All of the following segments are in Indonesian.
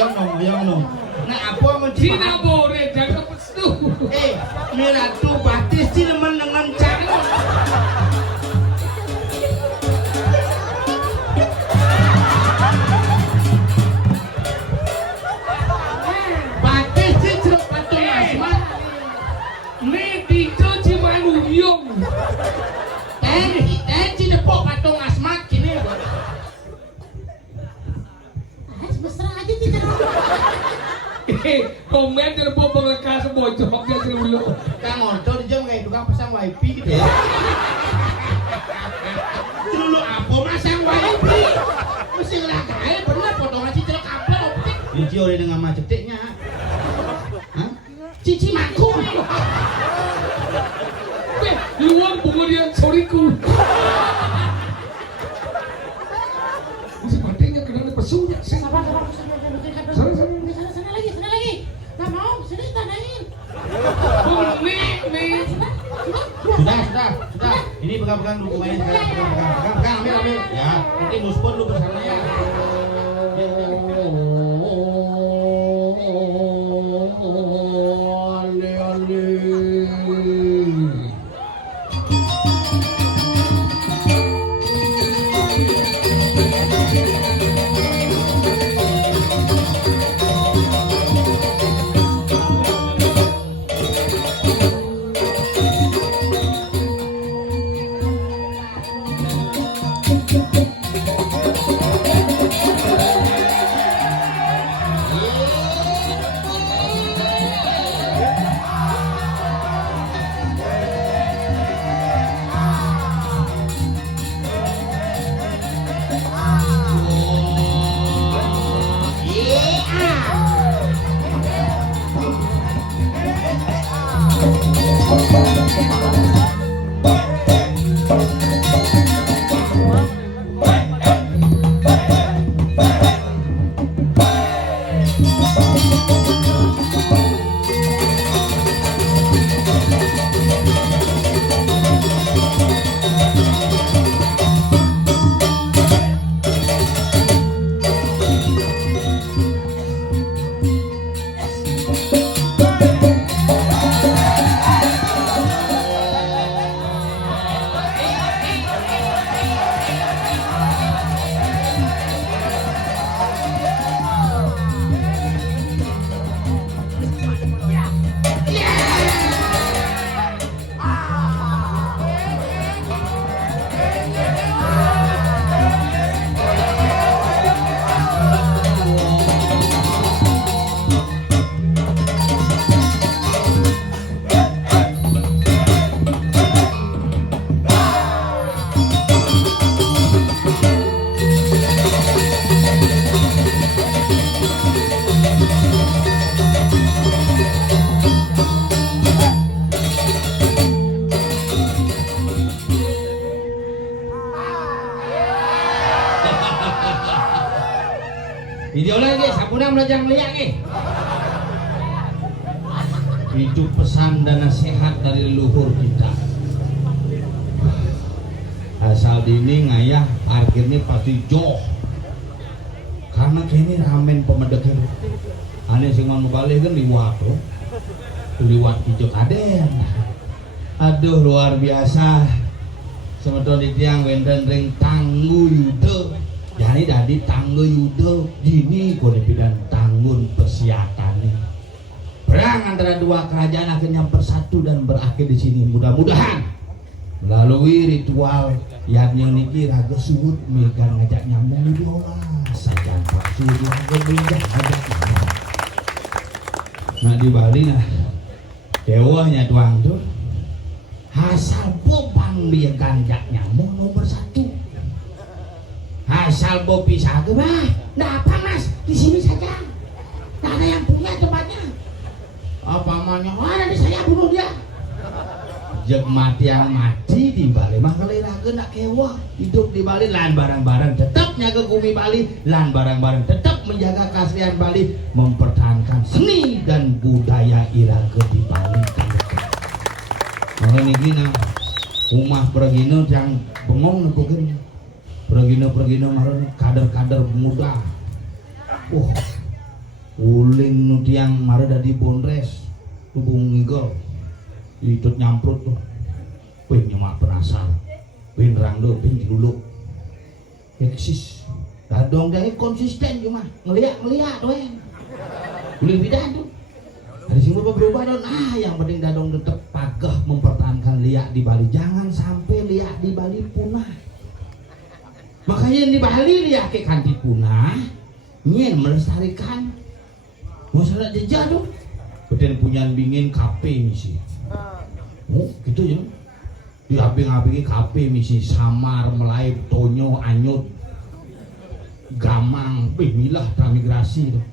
oyong no. Nah apa mencipta? Cina boleh jangan pestu. Miratu batis sih nemen dengan cara. Batis sih ceruk patung asmat. Nih itu cuma nuyung. Cina pok patung asmat kini. Mesra aja tidak. Komen terbang bengkas bojoknya dulu. Kang Orto di jam kayak tukang pasang wifi gitu ya. Dulu apa masang wifi? Mesti ngelakain bener potongan cicil kabel optik. Cici oleh dengan maceteknya. Hah? Cici maku. Luang bunga dia soriku. Sepertinya kena pesunya. Sabar. Sana. Sana lagi. Nggak mau, sini tandain. Nih. Sudah. Ini pegang dulu mainnya sekarang. Pegang, ambil. Ya, nanti muspon dulu ke sana ya. Video lagi, sapunang belajar melihat nih. Itu pesan dan nasihat dari leluhur kita. Asal dini ngayah parkirnya pasti joh. Karena kini ramen pemedeknya. Ane sing mau balik kan liwat tuh. Liwat hijau kaden. Aduh luar biasa. Semeton di tiang wenden ring tanggu yude. Jadi tadi tangga yudo dini konepidan tanggun persiatannya. Perang antara dua kerajaan akhirnya bersatu dan berakhir di sini. Mudah-mudahan melalui ritual yang niki raga suwut megan ngajak nyambung di bawah saja Pak Suwut raga megan ngajak nyambung. Nah di Bali nah dewanya tuang tuh asal popang dia ganjak nyambung nomor satu. Asal Bobi satu mah, nah apa mas di sini saja, tak ada yang punya tempatnya. Apa maunya? Ada di saya bunuh dia. Jek mati yang mati di Bali mah kelirakeun nak kewa hidup di Bali lan barang-barang tetap nyaga bumi Bali lan barang-barang tetap menjaga keaslian Bali mempertahankan seni dan budaya irage di Bali. Makanya gini, rumah pergino yang bengong pergino marun kader-kader muda. uling nu tiang mare dadi bondres hubung ngigol itut nyamprut tuh pin nyemak penasar pin rangdo pin diluluk eksis dadong dari konsisten cuma ngeliat doang uling bidan tuh ada sing berubah dong. Yang penting dadong tetap pagah mempertahankan liak di Bali. Jangan sampai liak di Bali punah. Makanya di Bali liak ke kanti punah, nyen melestarikan. Masalah jejak tuh. Beten punya bingin kape misi. Oh, gitu ya. Di abing-abingi kape misi samar, melayu, tonyo, anyut, gamang, milah transmigrasi tuh.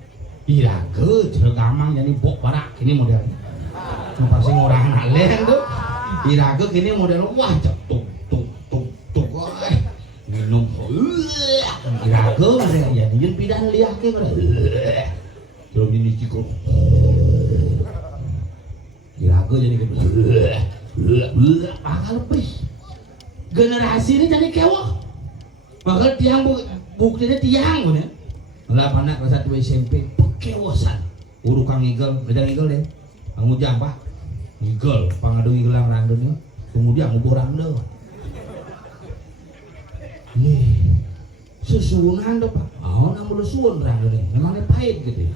Iraga jero gamang jadi bok barak ini model. Pasti ngurang aleh tuh. Iraga gini model wah tuk minum. Iraga model ya nyun pidan liah ke model. Terus ini cikuk. Iraga jadi ke bakal lebih. Generasi ini jadi kewah. Bakal tiang buktinya tiang punya. Lah anak kelas 1 SMP kewosan uru kang ngigel, beda ngigel deh kang ujang pak ngigel, pangadu ngigelang randonnya kemudian ngubur rando nih susunan tuh pak namun susun randonnya memangnya pahit gitu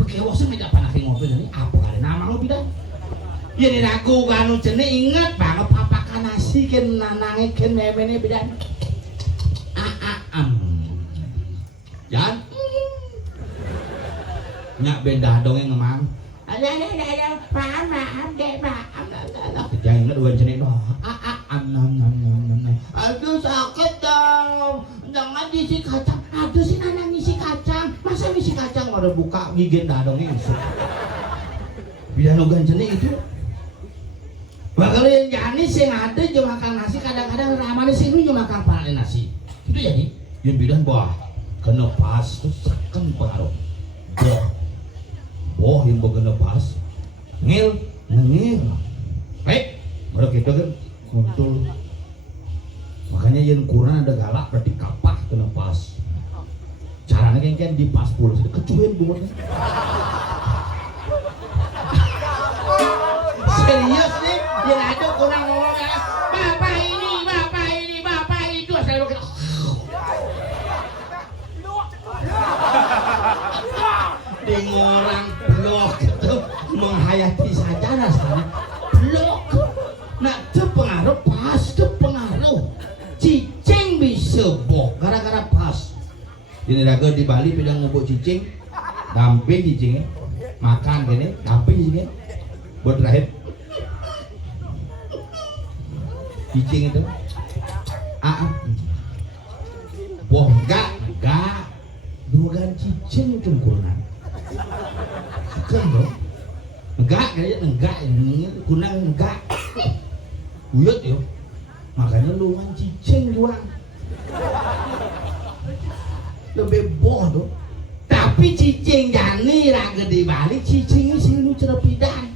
kewosan aja panak ngopi dari apa ada nama lo bidan ya ini aku kanu jenis inget banget papakan nasi kan nanangnya kan memenya bidan jangan nyak benda dong yang ngemang ada maaf dek maaf jangan ingat dua jenis doh aduh sakit dong jangan isi kacang aduh si nanang isi kacang masa isi kacang udah buka gigi dadong ini biar nugan jenis itu bakal yang jani sih ada cuma makan nasi kadang-kadang ramai sih ini cuma makan paling nasi itu jadi yang bilang wah kena pas terus akan pengaruh oh yang bagana pas ngil baik mereka kita kan kontrol makanya yang kurang ada galak berarti kapak kena pas caranya kan di pas pula kecuali dua serius nih yang ada kurang ngomong bapak itu asal begitu dengan orang blok itu menghayati saja rasanya blok nah itu pengaruh pas itu pengaruh cicing bisa bok gara-gara pas ini raga di Bali pedang ngubuk cicing damping cicing makan gini damping cicing buat terakhir cicing itu boh enggak dugaan cicing itu kurang kan dong enggak kunang enggak uyut yuk makanya luan cicing doang lebih bodoh tapi cicing jani raga di Bali cicingnya sih lu cerepidan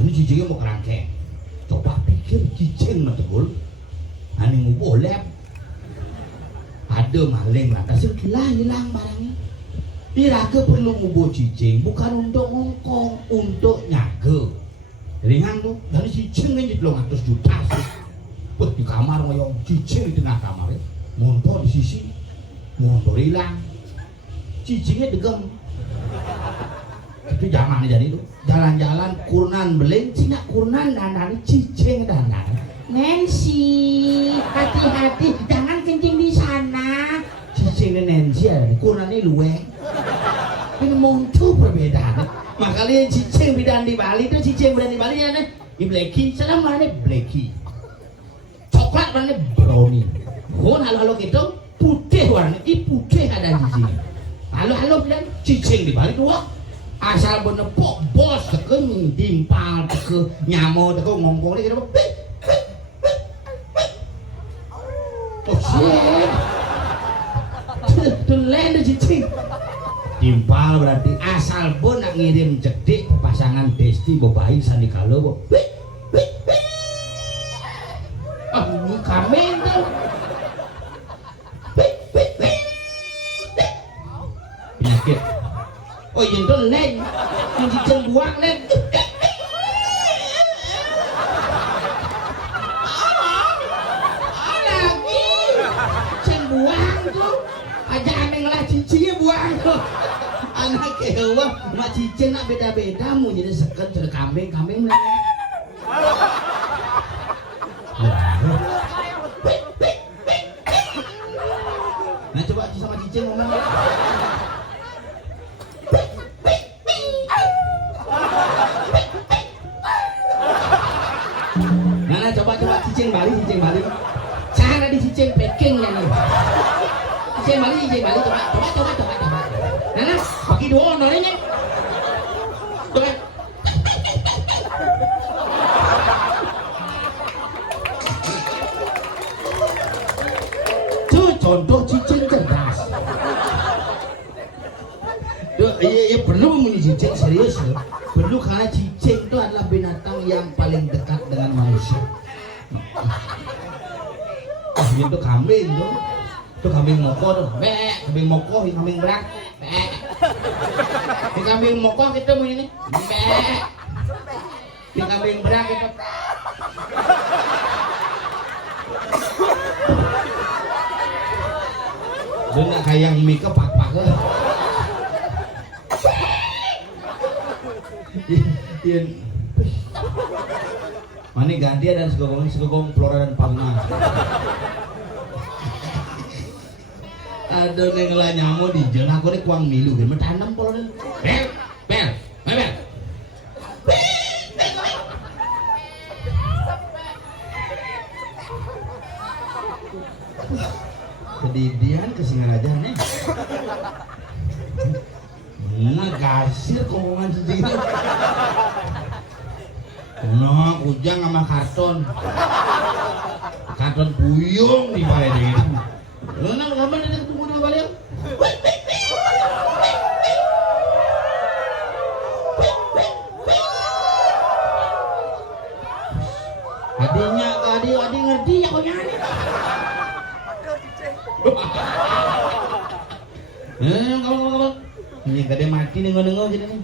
ini cicingnya mau kerangkeng coba pikir cicing betul ini ngubuh lep ada maling lah kasih hilang barangnya Iraga perlu ngubuh cicing bukan untuk ngongkong, untuk nyaga. Ringan tuh, dari cicing aja 200 juta sih. Wah di kamar ngoyong cicing di tengah kamar ya. Montor di sisi, montor hilang. Cicingnya degem. Itu zaman jadi tuh, jalan-jalan kurnan beling, cina kurnan dan cicing dan Nancy, hati-hati, jangan kencing di sana. Cicingnya Nancy ada, kurnannya luweng. Ini muncul perbedaan. Makanya cicing bidan di Bali itu cicing bidan di Bali ada di Blacky, sedang mana Blacky. Coklat mana brownie. Halo gitu putih warna, putih ada cicing. Halo bidan cicing di Bali dua. Asal benepok bos teken dimpal teke nyamo teke ngongkong gitu. Oh shit. Tuh lain cicing. Timpal berarti asal pun nak ngirim cedik pasangan Desti bebayi sandikalo bo. Ini kamen tuh. Penyakit Oh iya itu leng, yang cicing buang leng. Lagi, cicing buang tuh. Aja aneh lah cicingnya buang tuh. Anak kewa, mak cicing nak beda-beda mau jadi seket jadi kambing lah. Nah coba sama cicing ngomong. Nah coba cicing balik. Cara di cicing packing ya nih. Cicing balik coba. Nah, pakai dua orangnya. Coba. Itu contoh cicing cerdas. Ya perlu meni cicing serius loh. Perlu karena cicing itu adalah binatang yang paling dekat dengan manusia. Itu kambing tuh. Itu kambing moko tuh. Kambing moko, kambing berak. Di kambing moko kita mau ini. Di kambing berak kita. Lu nak kayak mie kepak-pak ke? Mana ganti dan segogong Flora dan Fauna. Aduh neng lah nyamu di jalan aku nih kuang milu kan mentanam Flora dan bel. Kedidian ke Singaraja nih. Gasir komongan cicing itu. Nah, ujang sama karton buyung di balik gitu. Lu nang kapan ada ketemu di balik? Adi ngerti ya kok nyari. Kamu. Ini gede mati nih nggak jadi nih.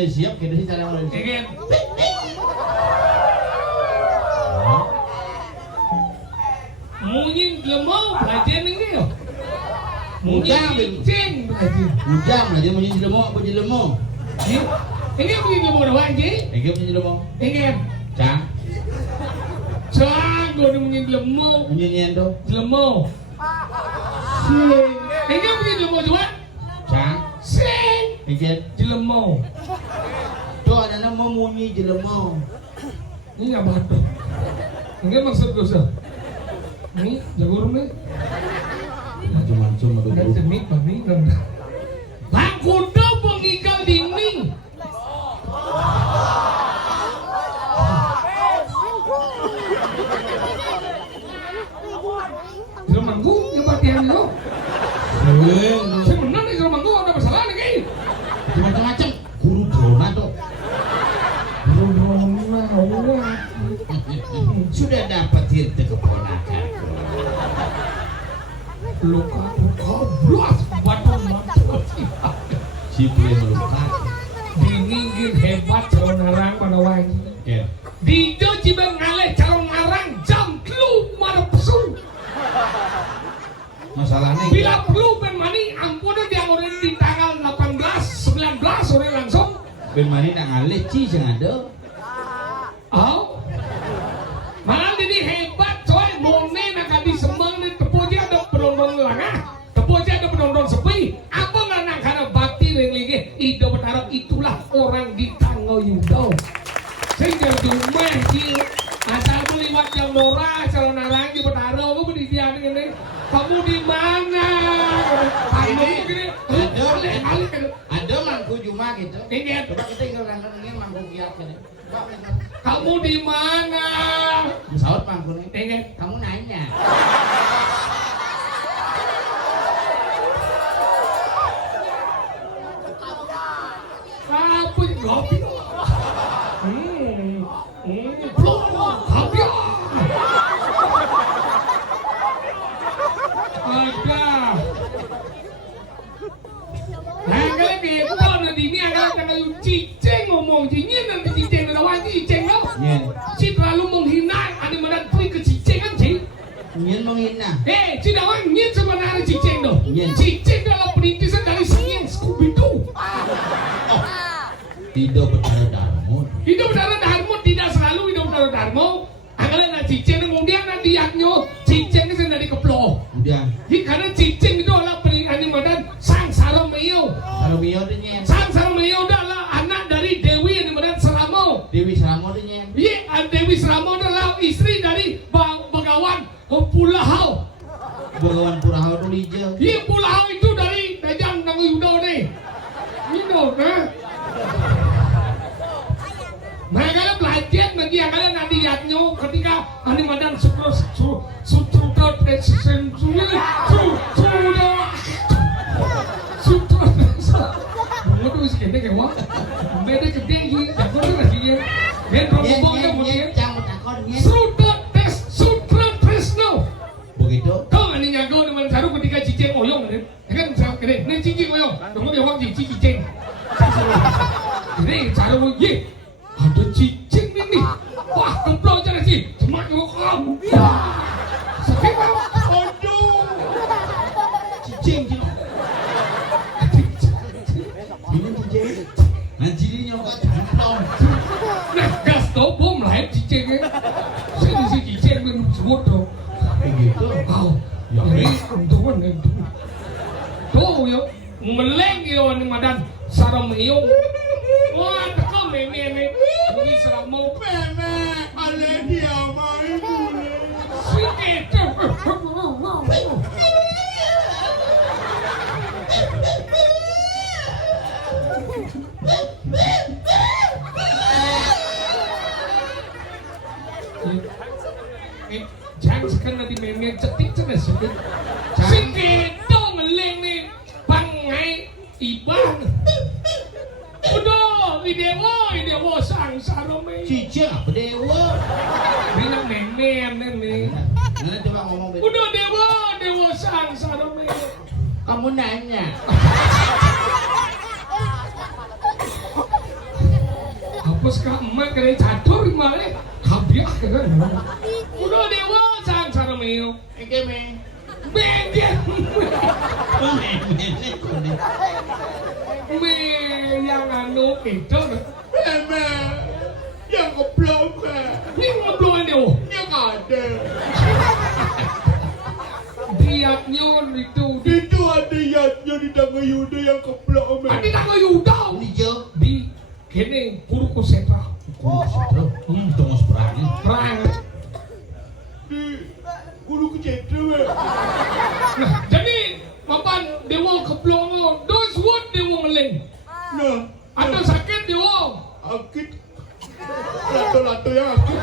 ini siap kita sih cara mulai. Ingin. Mungkin lemau belajar ini yo. Mungkin cing belajar. Ujang lah dia menyanyi lemong apa jadi lemong? Ini mungkin lemau doang je. Engkau menyanyi lemong. Ingin. Cang, Cang gue mungkin lemau. menyanyian tuh. Lemau. Ini mungkin lemau juga. Cang, Sing. engkau Jelemau. tuh ada nama munyi jadi lemong. Ini apa tuh? Ini maksud gue sah. Ini jagur nih. Macam-macam ada Enggak guru. demik babi kan. Bang kuda pengikat dinding. Jelang manggu yang batian itu. Si benar nih jelang manggu ada masalah nih. Macam-macam guru drona tuh. Sudah dapat hirte keponakan. Luka blas badan mata. Si boleh melukat. Diningin hebat calon narang pada wangi. Ya. Di Cibeng ngaleh calon narang jam lu marah pesun. Masalahnya Bila perlu ben mani ampun dia orang di tanggal 18, 19 orang langsung. ben mani nak ngalih ci sing ada. Oh. Malah jadi hebat coy, mone nak kadi semang ni tepuji ada penonton langa. Tepuji ada penonton sepi. Apa nggak nak karena bakti lagi ide berharap itulah orang di Tanggo Yudo. Sehingga dumeh di asal meliwat jam Nora calon narang di berharap aku berdiam ini. Kamu di mana? Kamu gini. Ada mangku cuma gitu. Ini Coba kita tinggal rangkan ini mangku kiat kan. kamu di mana? Pesawat mangku nih. Ini Kamu nanya. apa yang lopi? Belum kopi. Ada. Nah, kalau gitu nanti ini ada cicing ngomong cicing nanti cicing ada wajib cicing lo. Nyen. Si terlalu menghina, ada mana pergi ke cicing kan sih? Nyen menghina. Si dawan nyet sebenarnya cicing lo. Nyen. Cicing dalam perintisan dari sini Scooby Doo. Tidak berdarah darmo. Hidup darah dharma tidak selalu hidup darah dharma. Agaknya na cicing kemudian nanti yaknyo cicing itu dari keplo. Udah. Karena cicing itu adalah animadan sang sarameo. Kalau beliau tuh nyen. Sang sarameo adalah anak dari Dewi animadan Seramo. Dewi Saramo tuh nyen. Iya, Dewi Seramo adalah istri dari Begawan Pulahau. Begawan Purahau tuh hijau. Iya, Pulahau itu dari Dajang Tanggo Yudo nih. Yudo, nah. Mereka belajar bagi yang kalian nanti yaknyo ketika animadan sudah bunga tuh segede kayak wah beda gede gini jago tuh lagi ya ben rombongnya kemudian Jangan takon nyen. sutra tresno Begitu. kau nggak nih nyago dengan saru ketika cicing oyong nih kan saya gede nih cicing oyong kamu dia wang cicing ini saru ye ada cicing ini wah keplo aja sih cuma kamu sakit aduh Cicing cino. Ini cicing. Nanti dia nyoba jantung. nah gas tau bom lahir cicingnya sini si cicing itu sebut dong Begitu. wow Ya, ini untungan itu tuh yo meleng yo ni madan sarang iyo wah teka meme ini sarang mau Meme, ada dia main dulu. sikit jangan sekarang nanti meme cetik cetek sedih sikit dong meleng nih pangai ibang udah video sang sarome Cicing apa dewa? bilang meme nih Nah, coba ngomong begitu. udah dewa sang sarome Kamu nanya. Tapos ka emak kena catur gimana? Kabiak kan. Udah dewa sang sarameo. Ege me. Begen. Me yang anu itu. Eme. Yang keblok. Ini ngeblok dia. Yang ada. Diatnya itu. Itu ada yatnya di tangga Yuda yang keblok me. Adi tangga Yuda. Iya. Di kene kuruku setra. Tunggu seberangnya. Perang. Di guru kecil me. Nah, jadi mapan dewa keblongo, dos wood dewa ngeleng. Nah, Ada sakit dewa. akit. Lato-lato yang akit.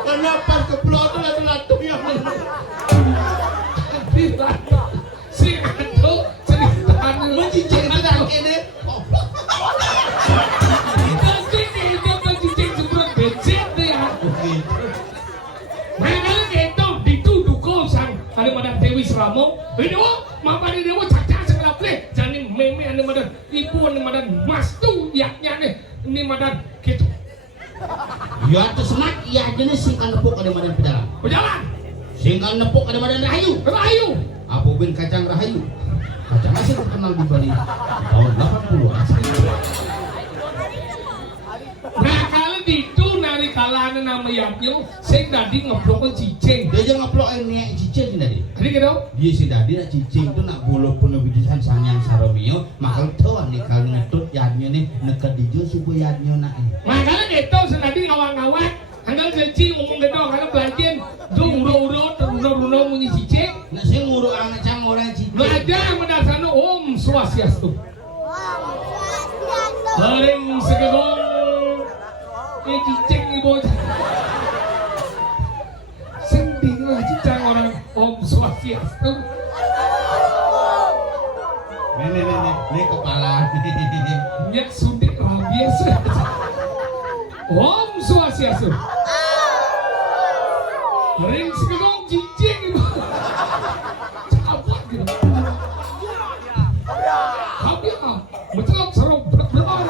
Kenapa keblok itu lato-lato yang Tidak. Si ado cerita mencicing itu dah kene. Ada madan Dewi Seramo, ini wah, mama ini dewa cacah segala play, jadi meme ini madan ibu ini madan mas tuh yaknya nih, ini madan gitu. Ya tu semak ya jenis singkan nepuk ada madan pedalang. Berjalan, Singkan nepuk ada madan rahayu. rahayu. Abu bin kacang rahayu. Kacang masih terkenal di Bali tahun 80-an. Nah kalau itu nari kalangan nama yaknya, saya tadi ngeblok cicing. Dia jangan ngeplok ini cicing tadi. Jadi gitu. Dia si dadi nak cicing tu nak bolo pun bidisan sanyang saromio, maka tuh ni kalau ngetut yadnya ni nekat dijo supaya yadnya nak. Makanya gitu, senadi ngawang-ngawang, anggal cicing ngomong gitu, karena belajar, do uro munyi cicing. Nak saya nguruk anak cang orang cicing. Belajar mendasarkan Om Swastiastu. Sering segedong cicing ibu. Sending lah cicing orang Om Swastiastu. Ini kepala. Nyak suntik rabies. Om Swastiastu. Sering segedong cicing ibu. Cabut gitu. Kabiak, betul seru berber.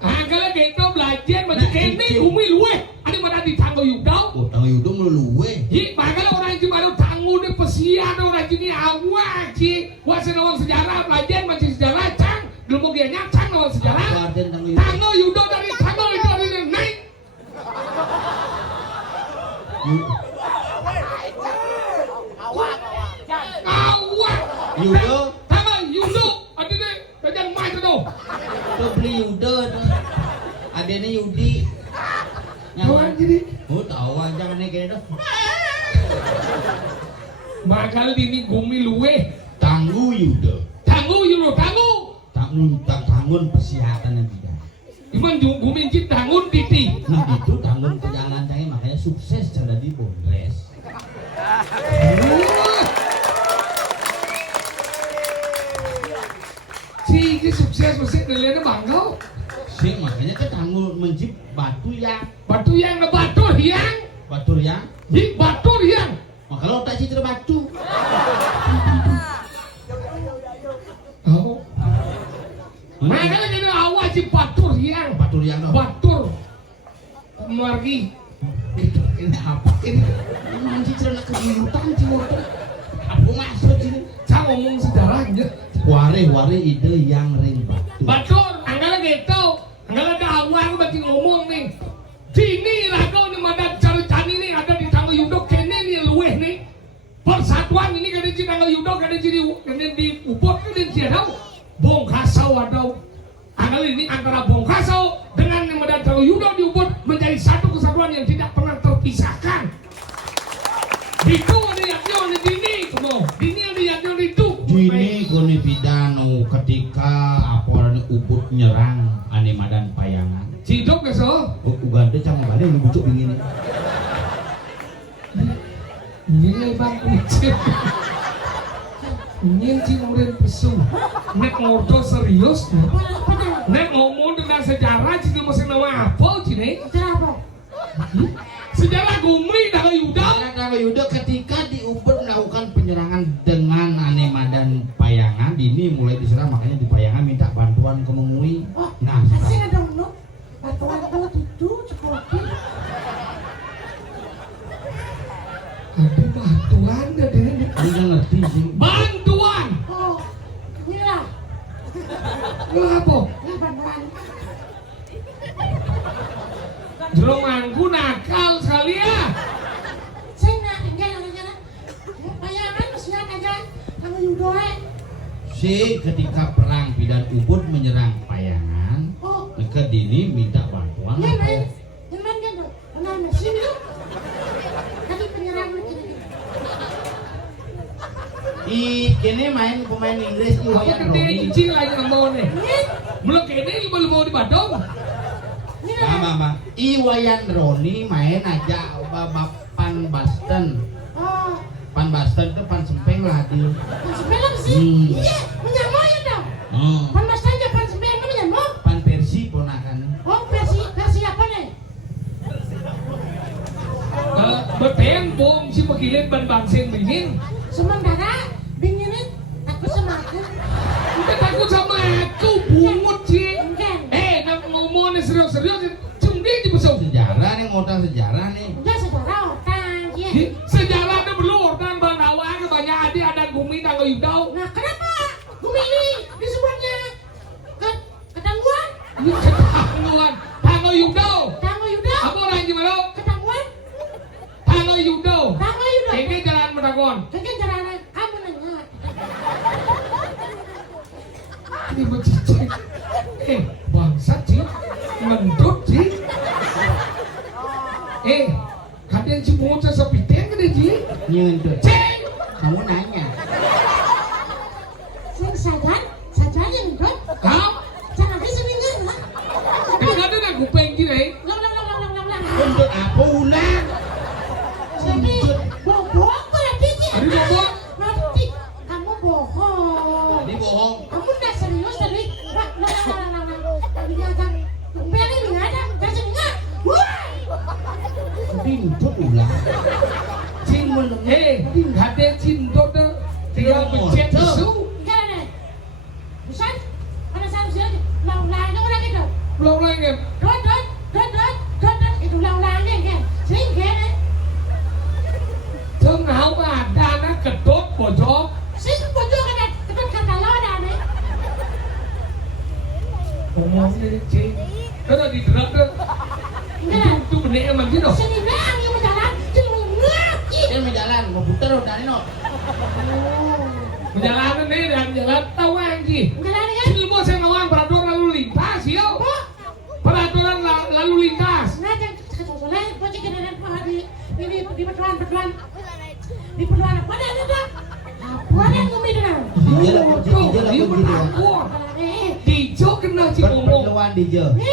Kalau gitu belajar macam kene bumi luwe, ada mana di tanggo yudau. Oh, tang yudo meluluwe. Hi, makanya orang itu baru tanggo de pesian orang ini awak ci. Wasa nawang sejarah belajar macam sejarah cang, dulu dia nyacang nawang sejarah. Tanggo yudo dari tanggo itu dari naik. Awak. Yudo. Tanggo yudo, ada deh, jangan main tu. Tuh beli yudo. Adanya Yudi. Kawan jadi. Oh tahu aja nih kayaknya. Makal dini gumi luwe. Tangguh yudo. Tangguh yudo, tangguh. Tanggun kesehatan yang tidak. Iman gumi cip tanggun titi. Nah itu tanggung perjalanan saya makanya sukses jadi di Bondres. Si ini sukses mesti nilainya bangga. Sih makanya kan tanggung mencip batu ya. Batu yang na batur yang. Batur ya. Di batur yang. Maka lo tak citra batu. Oh. Makanya jadi awal si batur yang. Batur yang dong. Batur. Margi. Ini apa ini? Ini citra nak kegiatan cuma. Apa maksud ini? Saya ngomong sejarahnya. Ware ide yang ring batu. Batur, anggala gitu. Anggala ada awal berarti ngomong nih. Sini lah kau di mana cari ini ada di tangga Yudo kene nih luweh nih. Persatuan ini kan di tangga Yudo kan di Ubud kan di Cianau. Bongkasau ada. Anggala ini antara Bongkasau dengan yang ada tangga Yudo di Ubud menjadi satu kesatuan yang tidak pernah terpisahkan. Itu ada yang di sini, kamu. Ini ada yang itu. Ini kone pidano ketika aporan Ubud nyerang ane Madan Payangan. Cidok ke so? Uganda cang balik lu bucuk begini. Ini bang kucing. Ini cing kemudian pesu. Nek ngobrol serius. Nek ngomong dengan sejarah cing masih nama apa cing? Sejarah apa? Sejarah Gumri Daga Yuda. Daga Yuda ketika di Ubud melakukan penyerangan dengan ane Madan Payangan, ini mulai diserang makanya Oh, Nah, asing ada menuk. Batuan kalau itu sekolah. Ada bantuan dah dia. dia nggak ngerti sih. Bantuan. Oh, inilah. Lu apa? Ini bantuan. Jeromanku nakal sekali ya. Saya nak enggak jalan-jalan. Bayangan mestinya aja. Kamu yudoe. Si ketika perang Bidan Ubud menyerang Payangan, Oh, maka Dini minta bantuan. iya apa? main. Teman kan tuh. Kenal mesin itu. Tadi penyerang begini. Kini main pemain Inggris Aku Iwayan gede Roni. cicing lagi nambah nih. Ini, Belum kene lu mau di Badung. ini Mama, lah. Iwayan Roni main aja Pan Boston. Oh, Pan Boston itu pan sempeng lah di. pan sembilan sih. Iya, menyamuk ya dong. Oh, Pan mas aja pan sembilan itu menyamuk. Pan Persi ponakan. Oh, versi apa nih? Beteng bom si pegilin ban bangseng bingin. Sementara binginin takut sama aku. Udah takut sama aku bungut sih. Enggak. Nak ngomongnya serius-serius cumdi di besok. Sejarah nih ngotang sejarah nih. Udah saudara otang ya. Sejarah ada belum dan bang awang banyak adik ada gumi tanggal yudau. Nah, kenapa bumi ini disebutnya ketangguhan? Ini ketangguhan tanggal yudau. Tangguh Yuda? Apa orang gimana? Ketangguhan? Tanggal yudau. Tangguh Yuda? Ini jalan mendagon. Kayaknya jalan kamu nanya. Ini becicik. Bangsat sih. Mendut sih. Kalian si bocah sepiteng gede sih. Nyentut. Ceng. Kamu nanya. Sajan yang itu. Kau? Jangan di sini lah. Kadang-kadang aku pengen gini. Lang. Untuk apa ulang? Tapi bohong berarti sih. Ada bohong? Nanti kamu bohong. Tadi bohong. Kamu udah serius tadi? Lang. Tadi datang. Beli nggak ada. Kasih nggak? Wah. Tapi untuk ulang. Cing belum. Kadang cinta tuh tinggal pencet susu. Enggak ada. Busan. Pada saat usia ulang-ulangnya udah gitu. Belum lagi. Dot. Itu ulang-ulangnya kan. Sering kan? Tengah ada anak kedot bojok. Sering bocor kan? Ketut kata lo ada nih. Ngomongnya nih cing. Kalau di drop tuh. Enggak. Itu bener emang gitu. Sini bang yang berjalan. Sini ngak. Dia mau jalan, mau putar udah nih no. Perjalanan nih dan jalan tawang sih. Enggak ada kan? Sini mau saya ngawang peraturan lalu lintas yo. Peraturan lalu lintas. Nah, kecuali bocor kendaraan di pertuan. Di pertuan apa ada? Apa yang ngomong itu? Dia lah Tuh, dia lah dia begitu. bertakwa. Dijo kena si ngomong. Pertemuan di je. Ini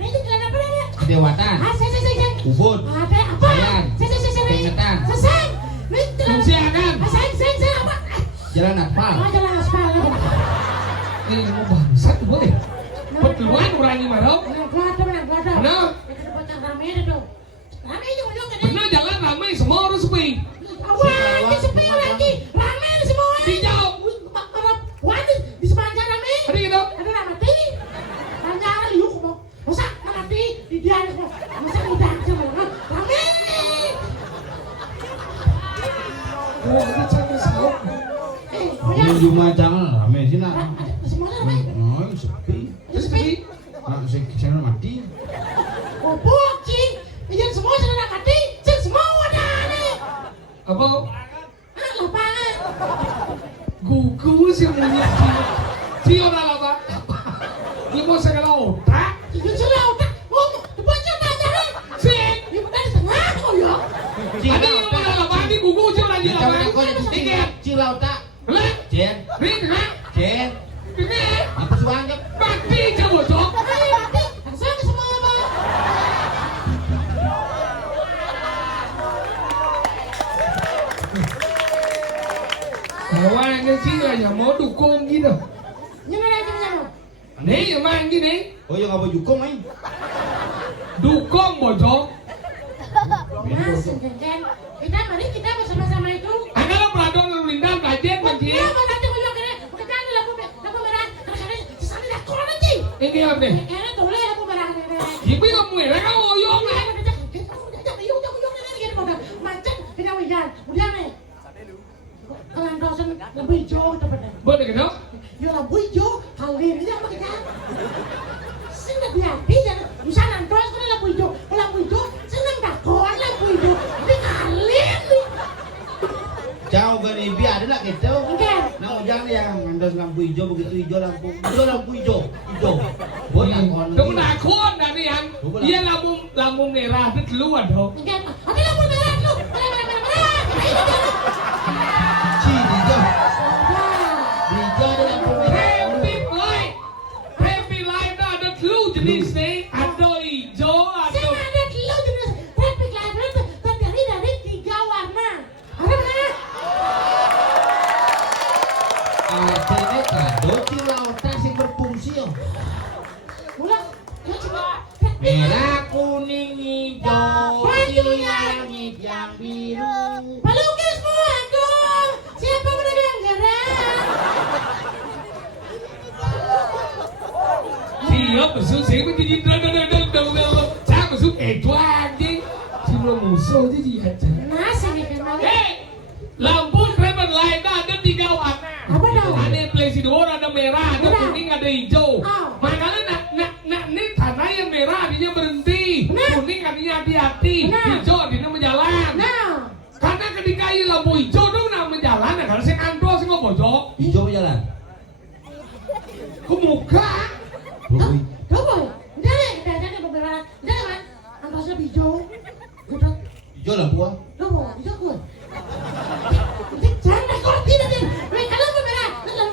di jalan apa ada? Kedewatan. Saya. Ubud. Ada apa? Sayang. Saya. Keingetan. Selesai. Ini jalan. Kesiangan. Saya apa? Jalan aspal. Oh, jalan aspal. Ini mau bangsat boleh. Pertemuan orangnya marah. Menang gelada. Mana? Itu bocah rame itu. Rame aja ngomong kan. Bener jalan ramai semua harus sepi. Awas, di sepi lagi. Rame di semua. Hijau. Wah, di sepanjang rame. Ada gitu. Ada nak mati. Tanya liuk mau. Masa nak mati di dia semua. Masa udah sama rame. Oh, ini cara sahur. Ini cuma jangan rame sih nak. Semuanya rame. Oh, sepi. Terus sepi. Nak saya mati. Oh, bocing. Yang semua sudah nak mati. Semua ada nih. Apa? Lapangan. Gugus yang punya si orang apa? Dia mau segala otak. Itu sudah otak. Oh, bocor tanya nih. Sing. Ini bukan di tengah. Oh ya. Ada yang mau apa? Ini gugus yang lagi apa? Tiket. Cilauta. Lek. Jen. Rin. Jen. Tiket. Apa suangnya? Mati coba cok. Ayo mati. Saya ke semua apa? Kawan yang sih lah yang mau dukung gitu. Gimana? Nih yang main gini. Oh, yang apa juga main? Dukung bojok. Mas, kan? Kita bersama-sama itu. Anda peladon lalu lintas belajar Ya, mancing. mau nanti mau ini. Bukan lagu merah. Karena sesama dah kurang nanti. nghe này. Em nó tụi lên nó mà làm này. Chỉ biết ông mày ra ngồi vô này. Mà chắc cái nào vậy? Một đêm này. Kalau anda sen lebih hijau dapat. Bener kan? Yo lebih hijau kalian ini apa kita? Sen lebih hati jangan. Misalnya anda sen lebih hijau, kalau lebih hijau senang dah kawan lebih hijau. Ini kalian nih. Jauh gani biar ada lah gitu. Oke. Nah ujang yang mandas lampu hijau begitu hijau lampu hijau. Buat angkon. Đúng là khôn đã đi ăn. Iya lambung merah rất luar dong. Oke. Oke lampu merah lu. Si hijau. Hijau ada lampu merah. Happy life dah ada clue jenis ni. Ada hijau, Saya ada ada kilo jenis traffic light itu terdiri dari 3 warna. Ada mana? Artinya kado di lautan sing berfungsi yo. Ulang. Ya coba. Merah, kuning, hijau, langit yang biru. Pelukis semua dong. Siapa udah bilang gerak? siap besok saya menjadi saya besok Edward je. Cuma musuh je dia aja. Nasi nih kan. Lampu traffic light dah ada 3 warna. Apa dong? Ada flash ada merah, ada Udah. kuning, ada hijau. Oh. Makanya nak ni tanah yang merah artinya berhenti, Benar. kuning artinya hati-hati, Benar. hijau artinya menjalan. Nah. Karena ketika ini lampu hijau tu nak menjalan, kalau saya antro saya ngomong bojok, Hijau berjalan. ke muka. Đâu rồi? Đây này, đây beberapa. Đây kan. Antasnya hijau. Udah. Hijau lampu ah. Đâu rồi? Hijau gue. Jangan kok tidak deh. Kalau merah,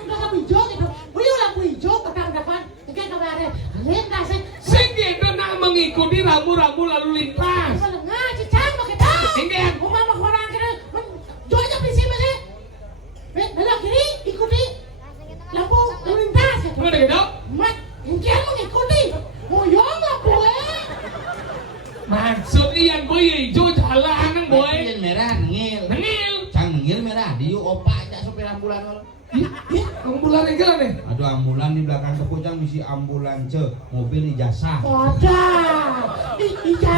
lampu hijau gitu. Beliau lampu hijau petang depan. Kayak kemarin. Lintas. Sehingga itu nak mengikuti rambu-rambu lalu lintas. Nah, cicang pakai tahu. Tinggal. Mama orang kira. Jualnya di sini sih. Belok kiri ikuti lampu lalu lintas. Mana gitu? Mat, jangan mengikuti. Moyong lah boleh. Maksud iyan boy hijau jalan nang boy. Yang merah nengil. Nengil. Cang nengil merah. Diu opa aja supir ambulan. Kamu bulan yang jalan nih. Aduh ambulan di belakang tepujang misi ambulance mobil ijazah. Wadah.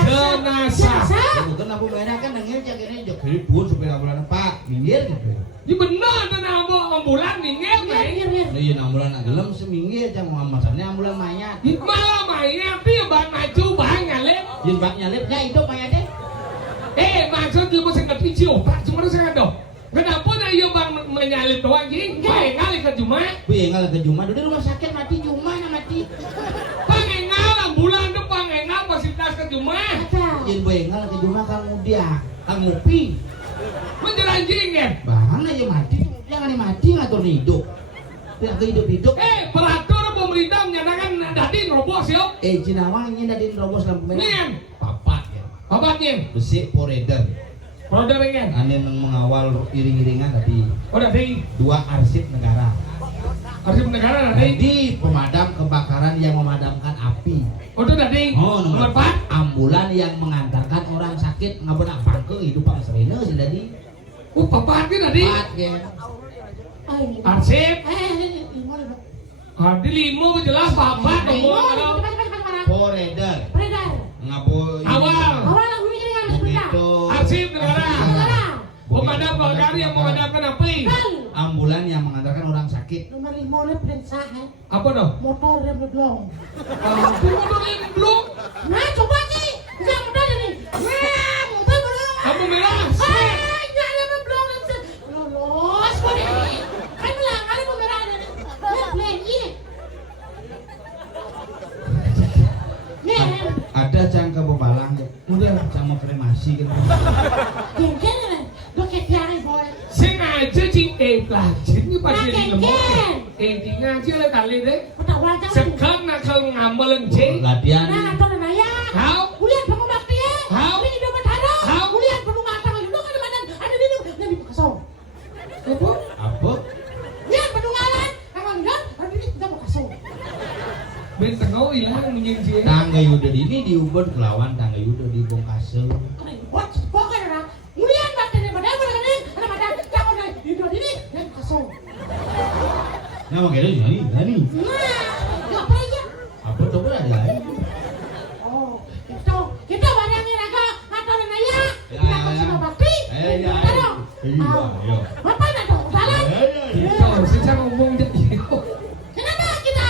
Jenazah. Ya, bukan lampu merah kan nengil cak ini jok kiri pun supir ambulan Pak minggir gitu. Ini benar tuh ambulan ninggal nih. Nah iya ambulan gelem seminggir cang masalahnya ambulan mayat. Di malam mayat dia bang maju bang nyalip. Yin bak nyalip ya hidup mayatnya. Maksud lu mesti ngerti cium pak cuma harus dong. Kenapa na iyo bang menyalip doang ji? Pengal ke Juma. Pengal ke Juma, di rumah sakit mati Juma na mati. Pengal ambulan tuh pengal fasilitas ke Juma. Yin pengal ke Juma kamu dia, kamu pi. Menjelanjing kan? Bang aja mati, jangan mati ngatur hidup. Tidak hidup. Peraturan pemerintah menyatakan dadi robos yo. Cinawang ini dari robos lampu merah. Nih, Papat ya. apanya? Besi poreder. Produk kan? Ane mengawal iring-iringan tadi. Oh dari 2 arsip negara. Arsip negara dari. Jadi pemadam kebakaran yang memadamkan api. Oh itu dari. Nomor Nomor 4. ambulan yang mengantarkan orang sakit ngabenak pangke hidup pang serena sih tadi. Papat kan tadi. 4 ya. Arsip. Lima deh. Di 5 jelas papat nomor kalau. Poreder. Beredar. Ngaboy. Awal. Awal aku mikir yang sebentar. Begitu. Arsip negara. Negara. Pemadam kebakaran yang memadamkan api. Kan. Ambulan yang mengantarkan orang sakit. Nomor 5 oleh perintah. Apa dong? Motor rem belum. Itu motor yang belum. Nah, coba sih. Enggak motor ini. Nah, motor belum. Lampu merah. Enggak ada belum. Lolos kok ini. Kan bilang ada pemerah ini. Play ini. Nih, Ada cangka bebalang ya. Udah sama kremasi gitu. geng-geng. Lo kayak tiare boy. Sengaja cing pelajar ini pasti di lemot. Geng. Di ngaji lah kali deh. Udah wajar. Sekarang nakal ngambil cing. Latihan. Nah, atau nanya. How? Kuliah bangun bakti ya. How? Ini hidup bertaro. How? Kuliah penuh matang. Lu kan mana? Ada di situ. Jadi kosong. Itu. Apa? Ya penuh ngalan. Emang enggak? Ada di kita mau kosong. Benteng kau hilang mungkin cing. Tangga Yuda ini diubah kelawan tangga Yuda di Bongkase. What? Pokoknya orang. Kuliah bakti ini pada ada pada jangan dari hidup ini dan kosong. Nah, mau kira jadi. Nah, enggak apa aja. Apa Iya, iya. Ngapain ada jalan? Kalau saya ngomong jadi. Kenapa kita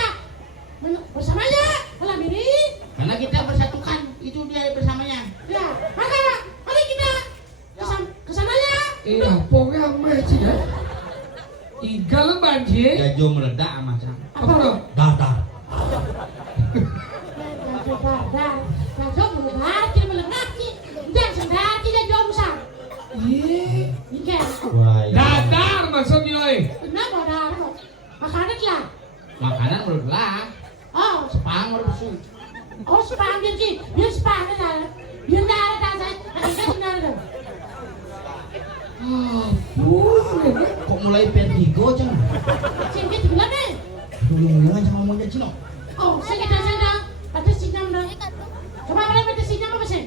bersamanya malam ini? Karena kita bersatukan, itu dia bersamanya. Ya, maka mari kita kesananya. Pokoknya mah sih ya. Igal banjir. Jajo meledak macam. Apa lo? Datar. Jajo melengaki, jangan sendaki jajo besar. Iya. Ikan. Wah, iya. Dadar maksudnya. Kenapa ada makanan lah? Makanan berbelah, Oh, sepang berbesu. oh sepang biar sepang ada, biar nggak ada dasar, ada nggak ada. Kok mulai vertigo cang? Singkat bilang deh. Dulu jangan ngomongnya Cino. Oh, singkat ada sinyal dah. Coba kalian ada sinyal apa sih?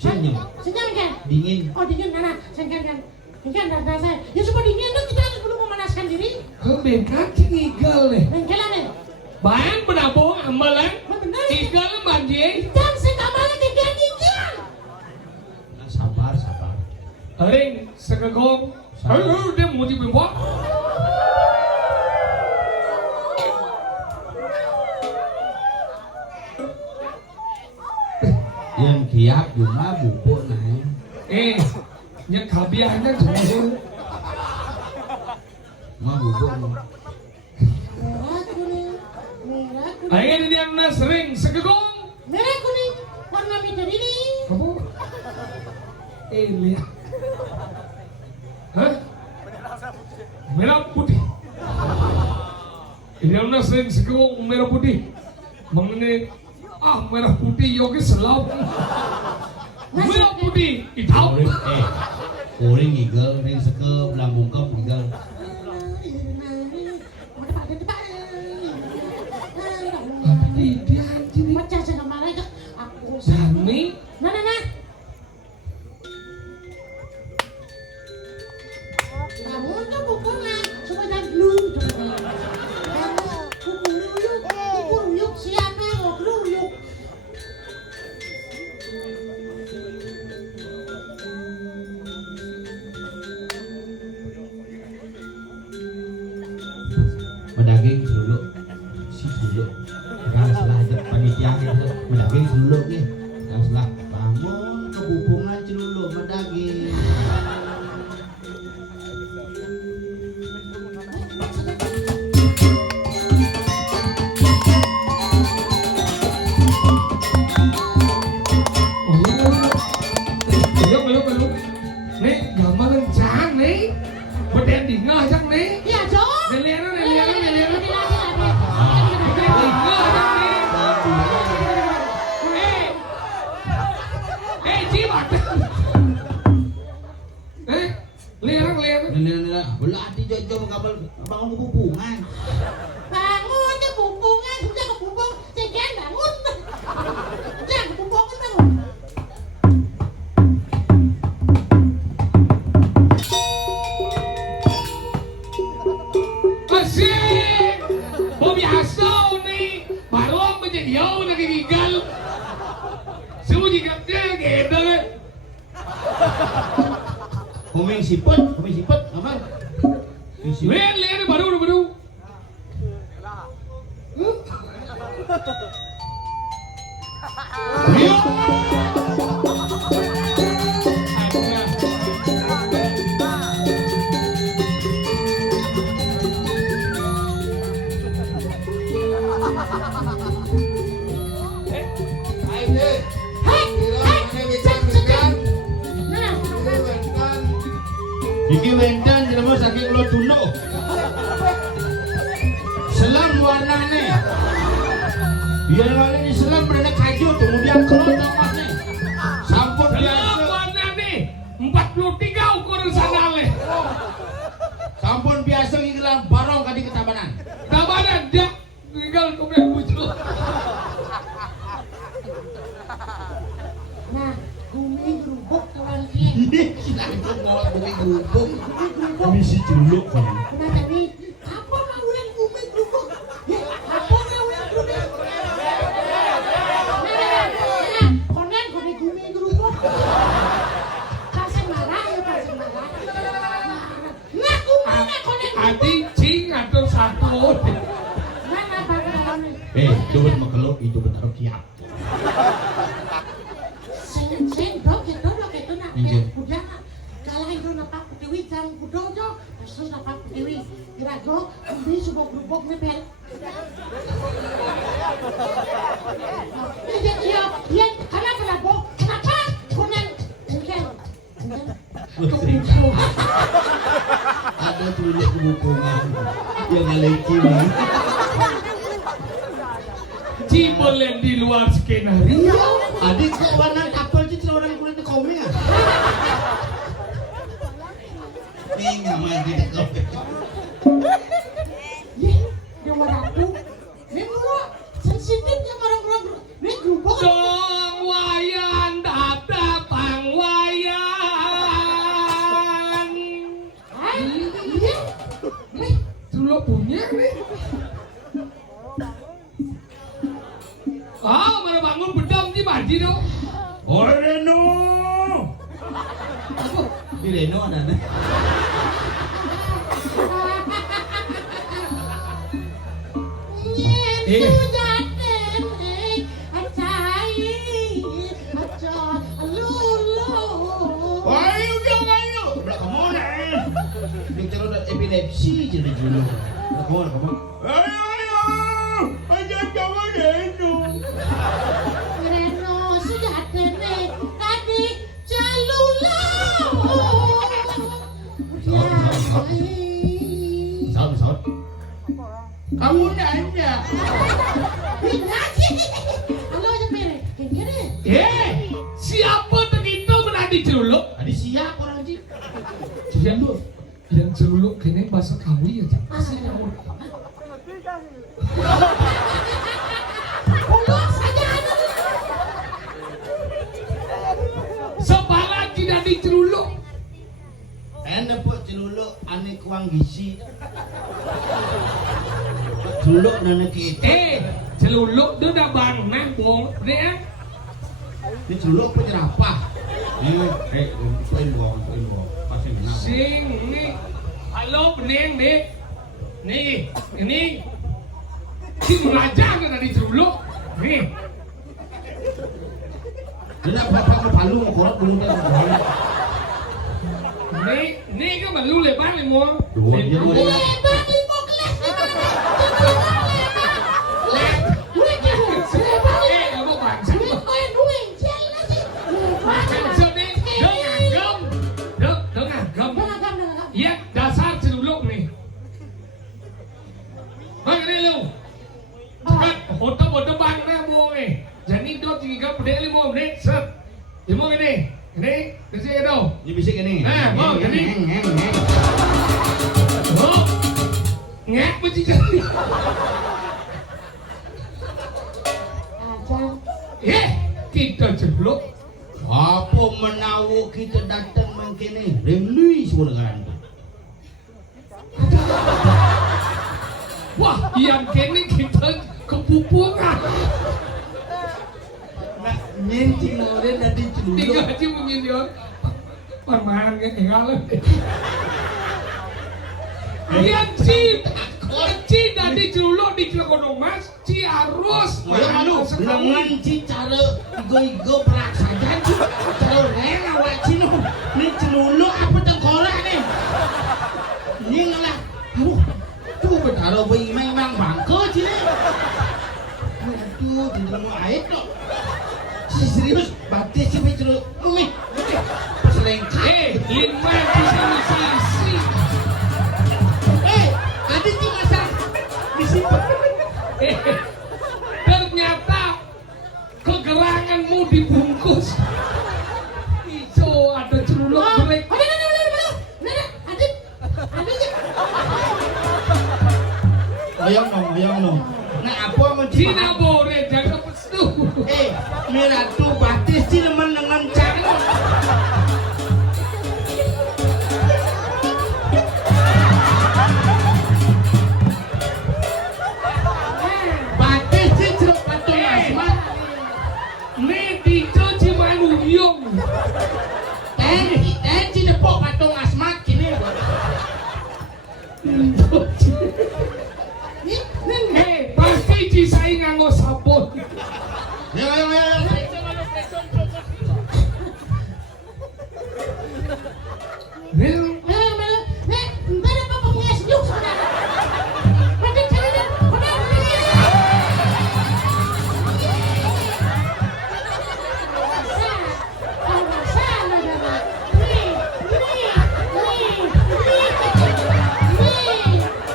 Senyum, Sinyal kan? dingin. Oh dingin, nah, sinyal kan? Ikan dah saya. Ya supaya dingin tuh kita harus belum memanaskan diri. Kebenkati igal nih. Bengkelan deh. Bahan penabung amalan. Benar. Igal banjir. Dan sekamalnya kegiatan dingin. Nah, sabar, sabar. Ring sekegong. Dia mau dibembok. Yang kiap cuma bubuk naik. Yang kabiahnya semua. Mah bubuk. Merah kuning. Akhirnya dia nak sering sekegong. Merah kuning. Warna meter ini. Apa? Lihat. Hah? Merah putih. Ini nak sering sekegong merah putih. Mengenai merah putih yogi selau. Merah putih hitam. Kuring igel, ring sekep, lambung kep igel. Dia anjing. Macam sekamalnya ke aku. Jami. Nah. Kamu tuh bukunya supaya jangan belum. Buku ruyuk siapa yang mau ruyuk? Medaging suluk. Si suluk. Sekarang setelah ada panitia itu medaging suluk nih. Sekarang setelah bangun kebubungan celuluk medaging. Belum. Nih, gambaran jangan nih. Beden di ngah jangan nih. Iya, Jo. Neliana. Nila, belah hati jojo mengabal bangun kebubungan. Bangun ke bubungan, sudah ke bubung, sekian bangun. Jangan ke bubung kan bangun. Asik. Bobby Hasso nih. Baru menjadi jauh lagi gigal. Semua jika dia gitu. Kuming sipet, apa? Lihat baru. Iki wendan jenenge saking kula duno. Selam warnane. Biar wali diselam bener kayu kemudian keluar tamatnya. Sampun biasa. Warna nih 43 ukuran sandale. Sampun biasa ngilang barong kadi ketabanan. Tabanan dia tinggal kemudian muncul. Nah, bumi gerubuk kawan kia. Langsung bawa bumi gubung. Gerubuk. Misi juluk kan. Nah, tadi apa mau yang bumi gerubuk? Ya, apa mau yang gerubuk? Nah, konen bumi gerubuk. Pasang marah ya pasang marah. Sendok itu nak Iya. udah kalahin do napak Dewi jang kudo jo terus napak Dewi kirago ambil subok-subok nebel. Iya, karena kenapa kunen Ada tulis kebukungan yang ngelecim. Cibelen di luar skenario. Adik kok warna kapal sih orang kulit komeng ah? Ini nggak mandi deh kau. dia waratu memang sensitif sama orang-orang ini gerubuk Dong wayan dada pangwayan. iya Dulu punya nih. Mana bangun bedam di mandi dong. Oi Reno. Di Reno ada nih. Ayo dong ayo. Udah kamu nih. Dokter udah epilepsi jadi dulu. Kamu. Ayo. Aja kamu Reno. Saud. Kamu nanya. Siapa begitu menadi celuluk? Adik siap orang sih. Yang celuluk kayaknya bahasa kawi aja. Sebaran tidak diceluluk. Enak buat celuluk aneh kuang gizi. Celuluk nana kita. Celuluk dia udah bangun bong, dia. Ini celuluk apa jerapah? Ini, poin buang. Pasti benar. Sing ini, halo pening deh. Nih, ini si belajar kan dari celuluk. Nih, Dia bapak mau palu mau korot belum kan? nih kan malu lebar lemon. Dia mau Apa bangsa? Bangsa nih, dia ngagam. Iya, dasar celuluk nih. Bang ini lu. Kan hotel bang nah mau nih. Jadi do tiga pedeli mau nih set. Ini mau ini bisa do. Ini bisik ini. Mau jadi. Oh, ngek mesti jadi. Kita celuluk. Apa menawu kita datang mengkini? Remli semua negara. Wah, yang kini kita kepupungan. Nak nyenting orang dari celuluk. Tiga aja mungkin dia permainan kayak tinggalan. Yang ci dari celuluk di Cilegon Mas, ci harus Malu, lengan ci cara igo pelaksanaan ci cara rela awak cino. Ni celuluk apa tengkorak ni? Ni ngalah. Aduh, tu betaro bayi memang bangko ci ni. Aduh, di dalam air tu. Si serius, batis si celuluk. Umi, selengkap. 5 sisi. Ada ci masak disimpan. Ternyata kegeranganmu dibungkus. Ijo ada celuluk break. Ayang no. Nah apa mencina? Cina boleh jaga pestu. Miratu batis ci nemen dengan cara. Batis ci ceruk patung asmat. Nih dijo cuma uyung. Ci nepok patung asmat kini. Pasti ci saya nganggo Well, Entar apa pengesjuk saudara? Pada cari pada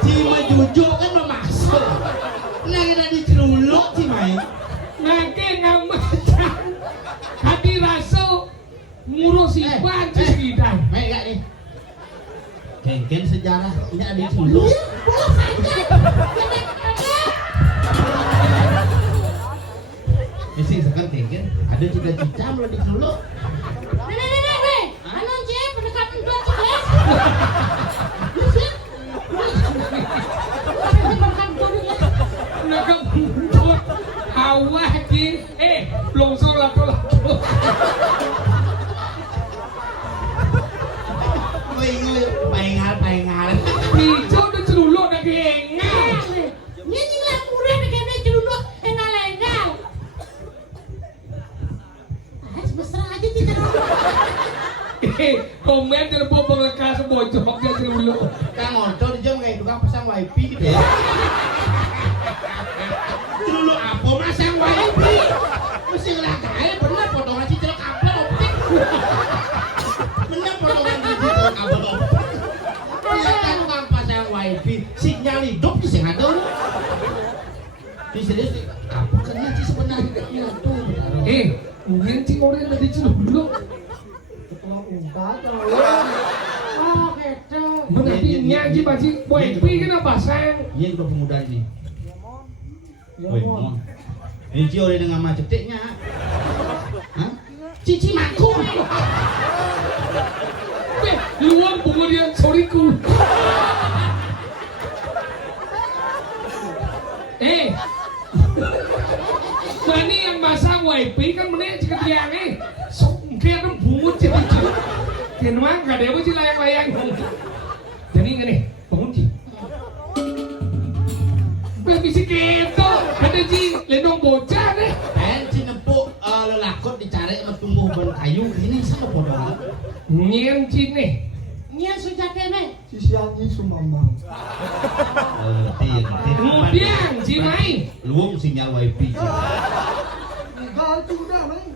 Cima jujuk kan memasuk. Nah kita diceluluk Cimai. nake ngamacan. Hati rasa ngurus iban ceridan. Baik gak nih? Kengken sejarah ini ada diceluluk. bola saja. Mesti sekarang kengken ada cita-cita mulai diceluluk. Nih, anu je pendekatan dua kelas. Nakabuntut. Awah ki. Longsor lato-lato. Paingal. Pijo udah celuluk dah kengal. Dia jilat murah dengan dia celuluk engal-engal. Mesra aja tidak. Komen telepon penglekas bocok dia celuluk. Kang Odo dia kayak tukang pasang wifi gitu ya. Celuluk apa masang wifi? Mesti ngelakain bener potongan cicil kabel optik. Bener potongan cicil kabel optik. Iya kan tukang pasang wifi sinyal hidup di sing adon. Di serius apa kena sih sebenarnya tuh. Mungkin cing orang tadi celuluk. Oh, gitu. Mengerti nyaji basi wifi kena pasang. Iya udah pemuda ini. Woi, mon. Ini Cio udah dengan macet ceteknya. Hah? Cici maku. Luar bunga dia soriku. Mani yang masang wifi kan mana jika dia nih. Dia kan bungut sih lucu. Kenapa nggak ada apa sih layang-layang. Jadi gini, bangun sih. Bisa keto, ada sih lendong bocah deh. Si nempuk lelakot dicari sama tumbuh ban kayu ini sama podong. Nyen nih. Nyen sudah kene. Sisiannya sumbang. Kemudian Cimai. Luang sinyal wifi. Legal juga, Bang.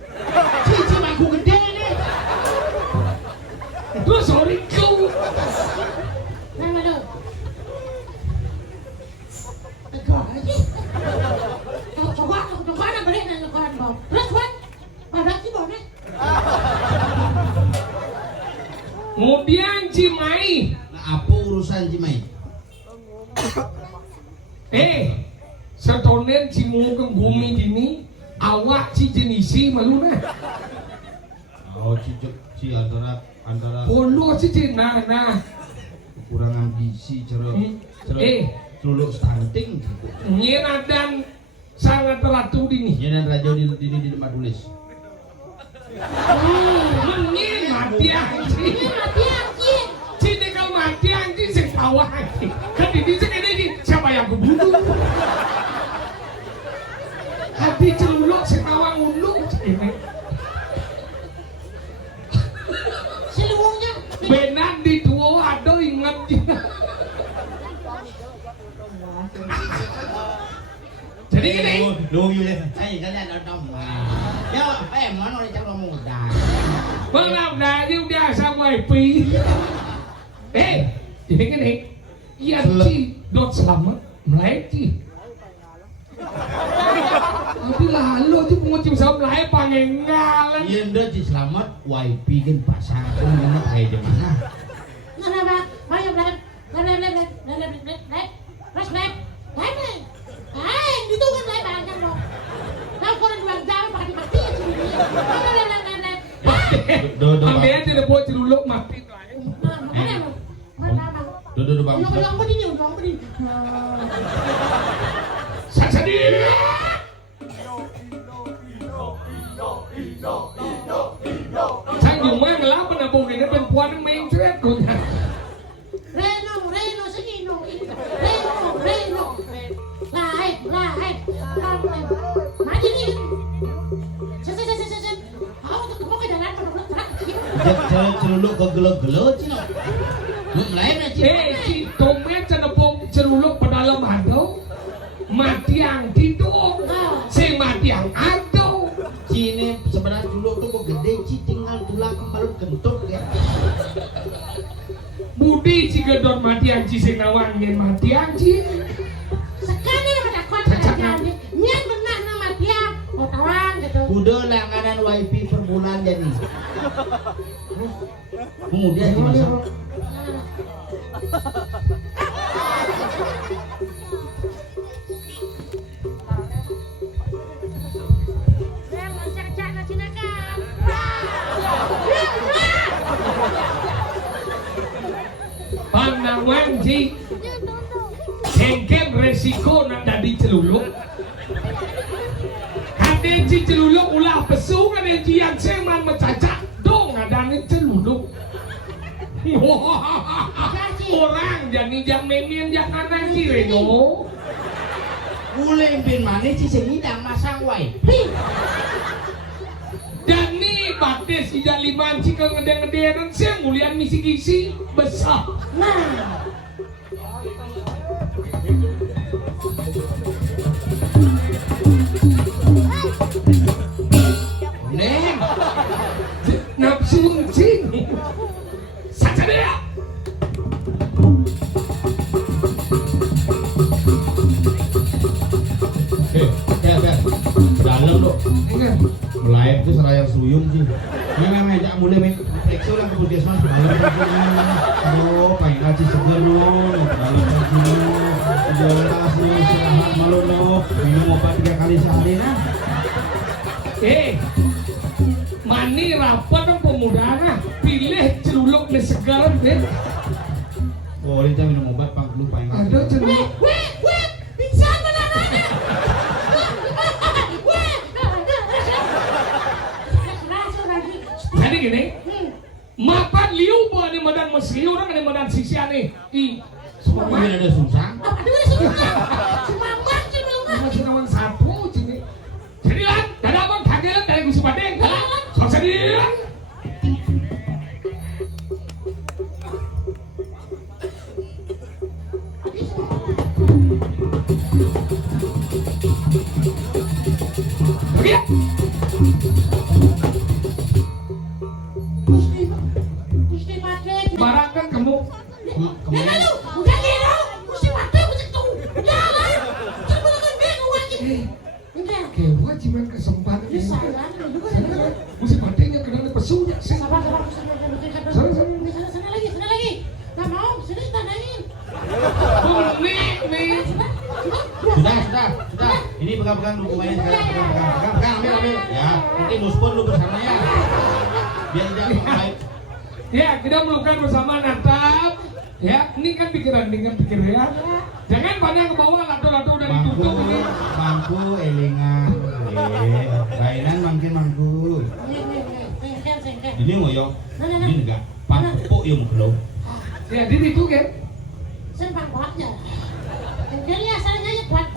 Cici maku gede nih. Terus soriku. Nama lo. Tegak aja. Coba nak balik nak lakukan bau. Terus buat. Ada sih bau nih. Kemudian Cimai. Nah, apa urusan Cimai? Setonen Cimu ke bumi ini awak ci jenisi malu nah. Oh, ci antara Polo ci nah. kekurangan gizi celuluk stunting gitu. Nyen dan sangat teratu dini. Ya dan raja di tempat tulis. Nyen mati anjing. Mati anjing. Cini kalau mati anjing sing tawa anjing. Kan ini siapa yang kebunuh? Hati celuluk sing tawa ngulung ini. Seluruhnya. Benan di dua ada ingat dia. Jadi gini. Lu saya kalian nonton. Ya, mana orang cakap muda. Malam dah dia udah sama wifi. Jadi gini. Iya Ci, dot selamat Melayu. Tapi lalu tu pengucap sama Melayu pangengalan. Iya ndak Ci selamat wifi kan pasang mana kayak di mana? Mana bang? Ayo bang. Terus bang. Itu kan bang banyak loh. Nah korang dua jam pakai mati sini. Ambil aja deh buat celuluk mati. Duduk bang. Yang begini. Sasadi. Sang Jumang lah penabung ini perempuan yang main cuek guna. Reno, sini no. Reno. Lahir. Maju nih. Sen. Aku tak mau ke jalan penuh. celuluk ke gelo-gelo cino. Lu lain aja. si domet cenepung celuluk ke dalam ado matiang diduk si matiang ado Cine sebenarnya dulu tuh kok gede Ci tinggal tulang kembali kentut ya. budi si gedon matiang si sing nawangin matiang si Sekali ada kontrakan nyen benar nama dia motoran gitu. Udah langganan wifi per bulan jadi. Kemudian gimana? pandangan si sengket resiko nak jadi celuluk ada si celuluk ulah pesu ada yang seman mencacak dong ada ni celuluk orang jadi jam memin jam kanan kiri no Uleng bin mana Ci sing ngidang masang wifi. dan ni batis ijak liman si kau ngede-ngedean siang mulian misi gisi besar Nah, Neng, nafsu cing saja dia dalam lo ingat live itu seraya suyung sih ini memang ajak mulai main fleksi lah ke puskesmas dalam aduh pengen kasih seger lo dalam jelas lo istirahat malu lo minum obat 3 kali sehari nah mani rapat dong pemuda nah pilih celuluk ni segar deh oh ini minum obat pang lu pengen kasih ada celuluk weh, pingsan beneran. jadi gini mapan liu buat ni medan meski orang ni medan sisi ane semua ada susah Apa dulu sih? Semangat sih belum kan? masih nawang satu sini jadi lan ada abang kagelan dari gusi padeng selesai dia pergi Gusti Padre. barang kan kamu Ya lalu, udah kira, Gusti Padre mesti tuh. Jangan. Sebelum kan bingung lagi. Enggak. kewa cuman kesempatan Bisa kan? Juga gusi padeng yang kenal pesunya sih sabar. Sana lagi. Nggak mau, sini tandain. nih sudah. Ini pegang-pegang dokumennya sekarang. Pegang, ambil. Ya, nanti muspun lu bersama ya. Biar tidak baik. ya kita melakukan bersama natap ya ini kan pikiran ya jangan pandang ke bawah lato-lato dari tutup ini mangku elingan kainan makin mangku Sengkel. ini ngoyong ini enggak pangku yung belum ya di situ kan Sempang kuatnya. Sengkelnya asalnya kuat.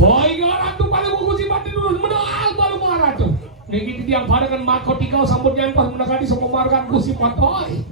oh iya orang tuh pada buku si mati dulu menal baru marah tuh. Negi tiang pada kan markotikau sambut yang pas menakati semua markan ku si patoy.